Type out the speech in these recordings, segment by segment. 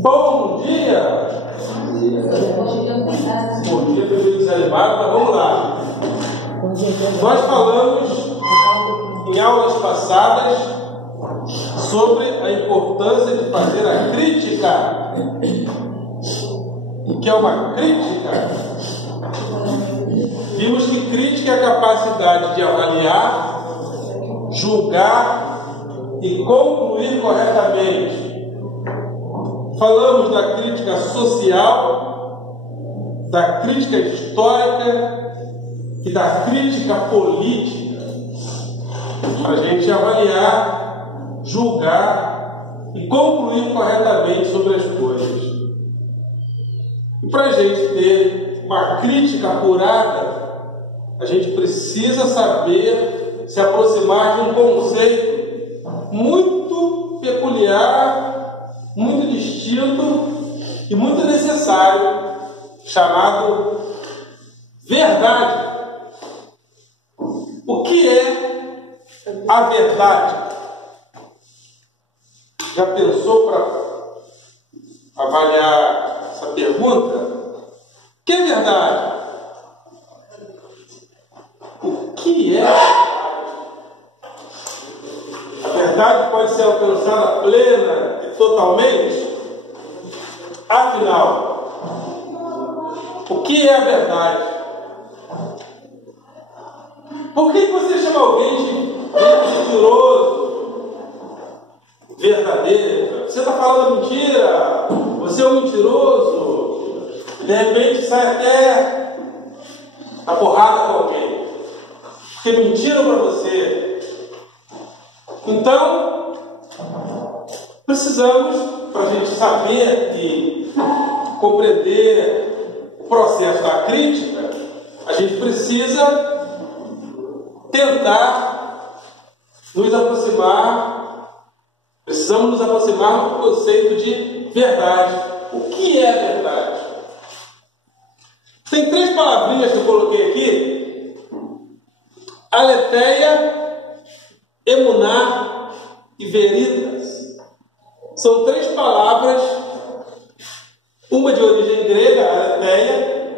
Bom dia! Bom dia, meus desanimados, mas vamos lá. Nós falamos em aulas passadas sobre a importância de fazer a crítica. O que é uma crítica? Vimos que crítica é a capacidade de avaliar, julgar e concluir corretamente. Falamos da crítica social, da crítica histórica e da crítica política, para a gente avaliar, julgar e concluir corretamente sobre as coisas. E para a gente ter uma crítica apurada, a gente precisa saber se aproximar de um conceito muito peculiar, muito distinto e muito necessário, chamado verdade. O que é a verdade? Já pensou para avaliar essa pergunta? O que é verdade? O que é? A verdade pode ser alcançada plena e totalmente? Afinal, o que é a verdade? Por que você chama alguém de mentiroso, verdadeiro? Você está falando mentira? Você é um mentiroso? De repente sai até a porrada com alguém, porque mentiram para você. Então, precisamos, para a gente saber e compreender o processo da crítica, a gente precisa tentar nos aproximar, precisamos nos aproximar do conceito de verdade. O que é verdade? Tem 3 palavrinhas que eu coloquei aqui: aletheia, emuná e veritas. São 3 palavras, uma de origem grega, aletheia,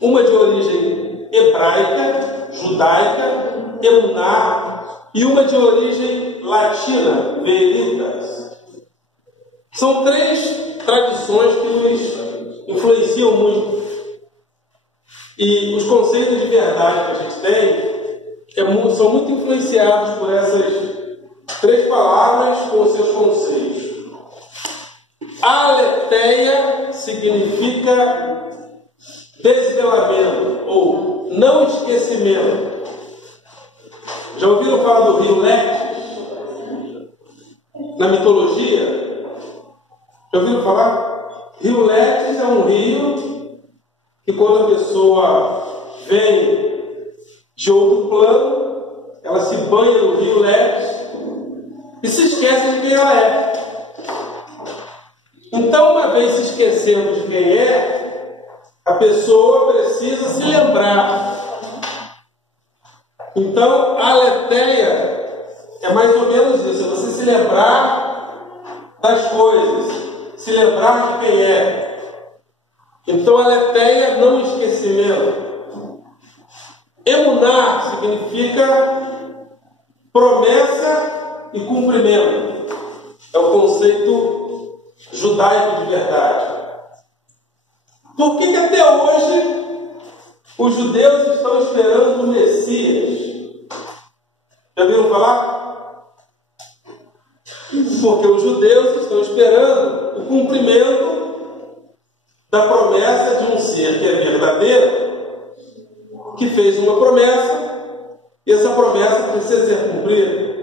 uma de origem hebraica, judaica, emuná, e uma de origem latina, veritas. São 3 tradições que nos influenciam muito. E os conceitos de verdade que a gente tem são muito influenciados por essas 3 palavras com seus conceitos. Aletheia significa desvelamento ou não esquecimento. Já ouviram falar do rio Létis? Na mitologia? Já ouviram falar? Rio Létis é um rio que, quando a pessoa vem de outro plano, ela se banha no rio Létis e se esquece de quem ela é. Então, uma vez se esquecendo de quem é, a pessoa precisa se lembrar. Então, a aletheia é mais ou menos isso: é você se lembrar das coisas, se lembrar de quem é. Então, aletheia, não esquecimento. Emuná significa promessa e cumprimento. É o conceito judaico de verdade. Por que até hoje os judeus estão esperando o Messias? Já viram falar? Porque os judeus estão esperando o cumprimento da promessa de um ser que é verdadeiro, que fez uma promessa, e essa promessa precisa ser cumprida.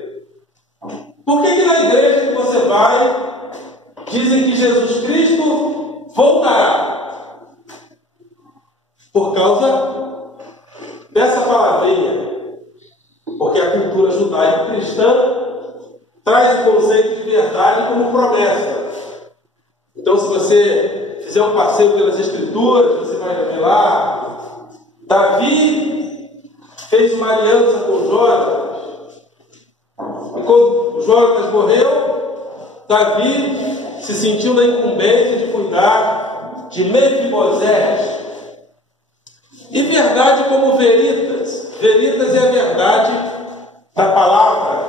Por que na igreja que você vai dizem que Jesus Cristo voltará? Por causa dessa palavrinha. Porque a cultura judaica cristã traz o conceito de verdade como promessa. Então, se você fizer um passeio pelas Escrituras, você vai ver lá, Davi fez uma aliança com Jonatas. E quando Jonatas morreu, Davi se sentiu na incumbência de cuidar de Mefibosete. E verdade como veritas. Veritas é a verdade da palavra.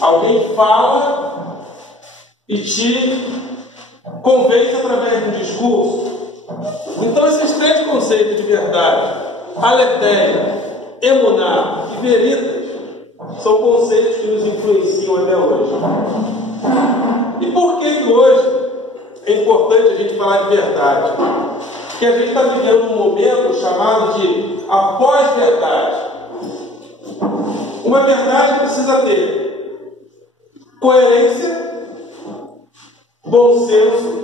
Alguém fala e te convence através de um discurso. Então esses três conceitos de verdade, aletheia, emuná e veritas, são conceitos que nos influenciam até hoje. E por que hoje é importante a gente falar de verdade? Porque a gente está vivendo um momento chamado de após-verdade. Uma verdade precisa ter coerência, bom senso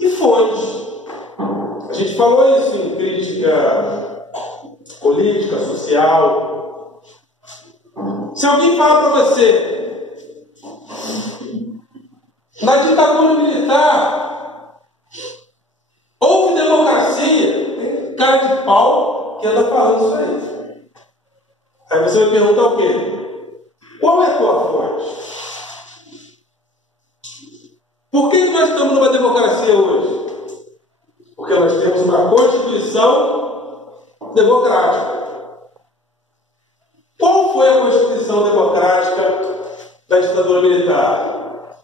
e fonte. A gente falou isso em crítica política, social. Se alguém fala para você, na ditadura militar houve democracia, tem cara de pau que anda falando isso aí. Aí você vai perguntar o quê? Qual é a tua fonte? Por que nós estamos numa democracia hoje? Porque nós temos uma Constituição democrática. Qual foi a Constituição democrática da ditadura militar?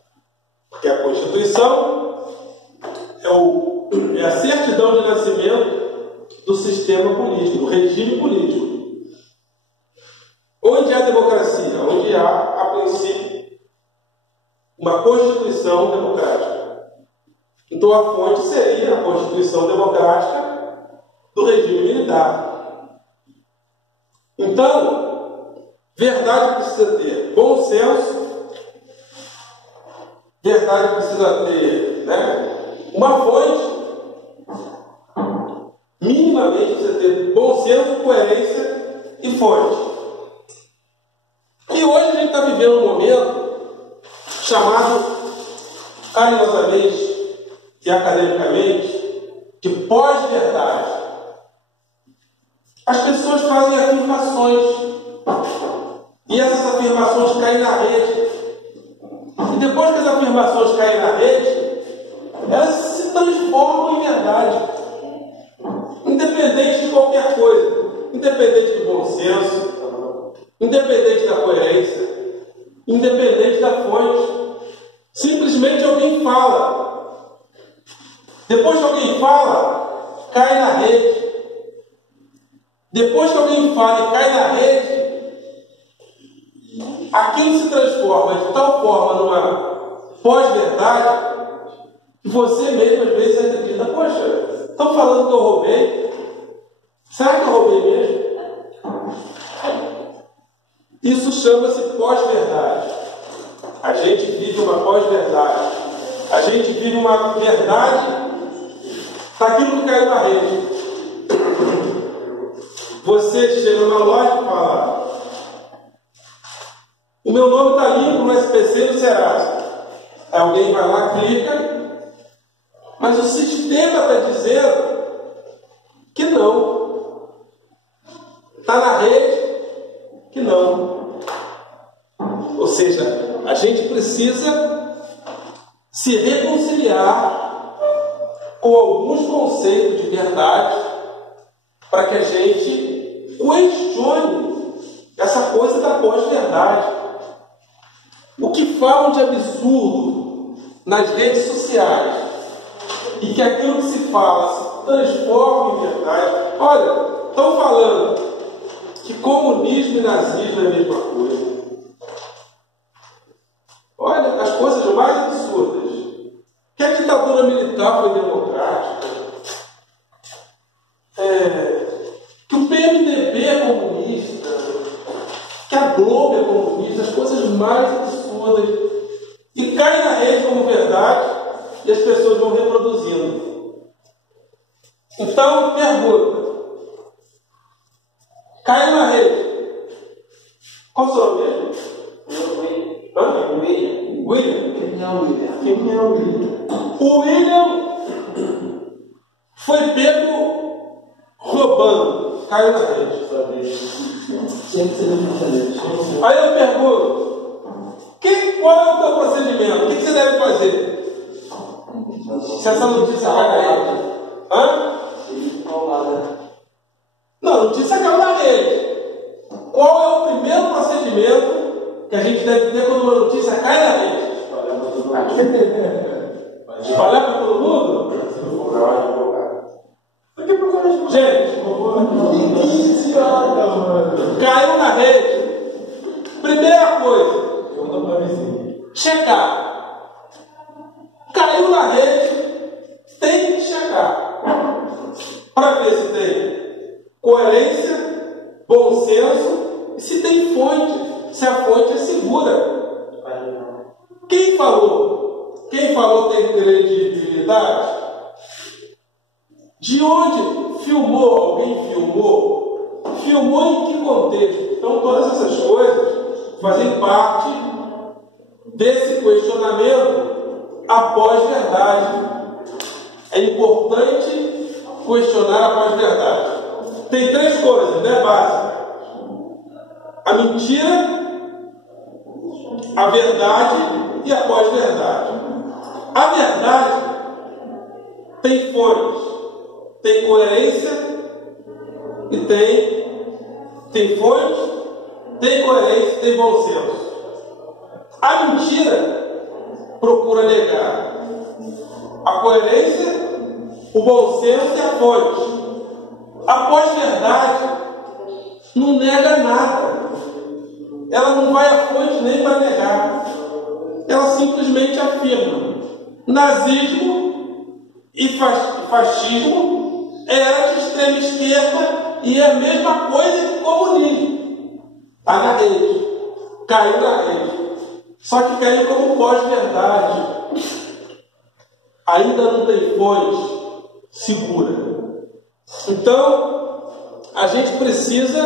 Porque a Constituição é a certidão de nascimento do sistema político, do regime político. Onde há democracia? Onde há, a princípio, uma Constituição democrática. Então a fonte seria a Constituição democrática do regime militar. Então, verdade precisa ter bom senso, verdade precisa ter, uma fonte, minimamente precisa ter bom senso, coerência e fonte. E hoje a gente está vivendo um momento chamado, carinhosamente e academicamente, de pós-verdade. As pessoas fazem afirmações e essas afirmações caem na rede. E depois que as afirmações caem na rede, elas se transformam em verdade, independente de qualquer coisa, independente do bom senso, independente da coerência, independente da fonte. Simplesmente alguém fala. Depois que alguém fala, cai na rede. Depois que alguém fala e cai na rede, aquilo se transforma de tal forma numa pós-verdade que você mesmo às vezes acredita: poxa, estão falando que eu roubei? Será que eu roubei mesmo? Isso chama-se pós-verdade. A gente vive uma pós-verdade. A gente vive uma verdade daquilo que caiu na rede. Você chega numa loja e fala: o meu nome está limpo no SPC e no Serasa. Aí alguém vai lá, clica, mas o sistema está dizendo que não. Está na rede que não. Ou seja, a gente precisa se reconciliar com alguns conceitos de verdade para que a gente questione essa coisa da pós-verdade. O que falam de absurdo nas redes sociais e que aquilo que se fala se transforma em verdade. Olha, estão falando que comunismo e nazismo é a mesma coisa. Olha, as coisas mais absurdas. Que a ditadura militar foi democrática. Que o PMDB é comunista. Que a Globo é comunista. As coisas mais absurdas. E cai na rede como verdade e as pessoas vão reproduzindo. Então, pergunta. Cai na rede. Qual o seu nome mesmo? William? Quem é o William? O William foi pego roubando. Caiu na rede. Aí eu pergunto: qual é o teu procedimento? fazer? Se essa notícia cai na rede? Não, a notícia caiu na rede. Qual é o primeiro procedimento que a gente deve ter quando uma notícia cai na rede? Espalhar para todo mundo? Gente, caiu na rede. Primeira coisa, checar. Caiu na rede, tem que checar. Para ver se tem coerência, bom senso e se tem fonte, se a fonte é segura. Quem falou? Quem falou tem credibilidade? De onde filmou? Alguém filmou? Filmou em que contexto? Então todas essas coisas fazem parte desse questionamento após verdade. É importante questionar após verdade. Tem três coisas, né, básicas: a mentira, a verdade e a pós-verdade. A verdade tem fontes, tem coerência e tem fontes, tem coerência e tem bom senso. A mentira procura negar a coerência, o bom senso e a fonte. A pós-verdade não nega nada. Ela não vai à fonte nem para negar. Ela simplesmente afirma. Nazismo e fascismo era de extrema esquerda e é a mesma coisa que comunismo. Está na rede. Caiu na rede. Só que caiu como pós-verdade. Ainda não tem fonte segura. Então, a gente precisa,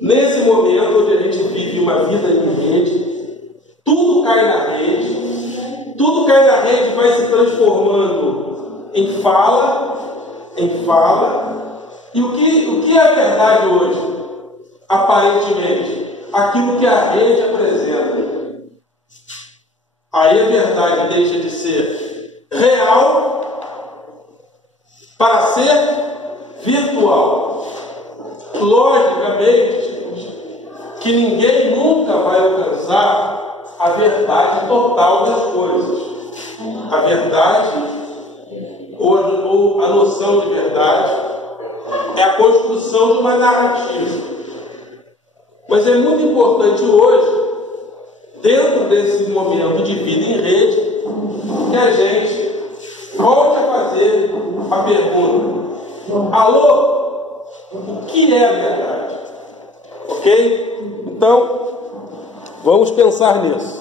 nesse momento onde a gente vive uma vida em rede, tudo cai na rede, tudo cai na rede, vai se transformando em fala, e o que é a verdade hoje? Aparentemente, aquilo que a rede apresenta. Aí a verdade deixa de ser real para ser virtual. Logicamente que ninguém nunca vai alcançar a verdade total das coisas. A verdade, ou a noção de verdade, é a construção de uma narrativa. Mas é muito importante hoje, dentro desse momento de vida em rede, que a gente volte a fazer a pergunta: alô, o que é a verdade? Ok? Então, vamos pensar nisso.